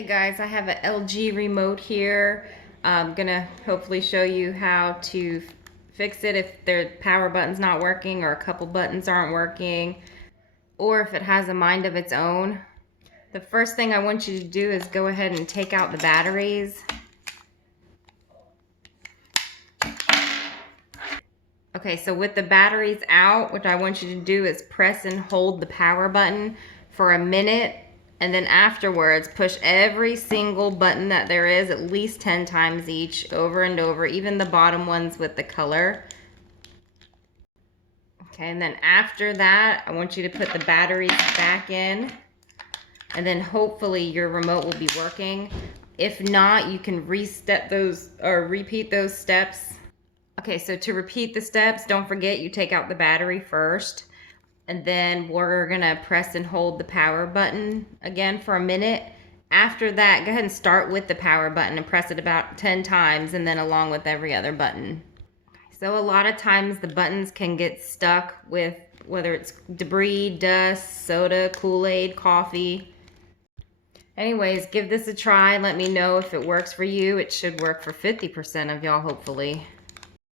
Hey guys, I have an LG remote here. I'm gonna hopefully show you how to fix it if the power button's not working or a couple buttons aren't working, or if it has a mind of its own. The first thing I want you to do is go ahead and take out the batteries. Okay, so with the batteries out, what I want you to do is press and hold the power button for a minute, and then afterwards push every single button that there is at least 10 times each, over and over, even the bottom ones with the color. Okay, and then after that, I want you to put the batteries back in, and then hopefully your remote will be working. If not, you can repeat those steps. Okay, so to repeat the steps, don't forget you take out the battery first, and then we're gonna press and hold the power button again for a minute. After that, go ahead and start with the power button and press it about 10 times, and then along with every other button. So a lot of times the buttons can get stuck with whether it's debris, dust, soda, Kool-Aid, coffee. Anyways, give this a try. Let me know if it works for you. It should work for 50% of y'all, hopefully.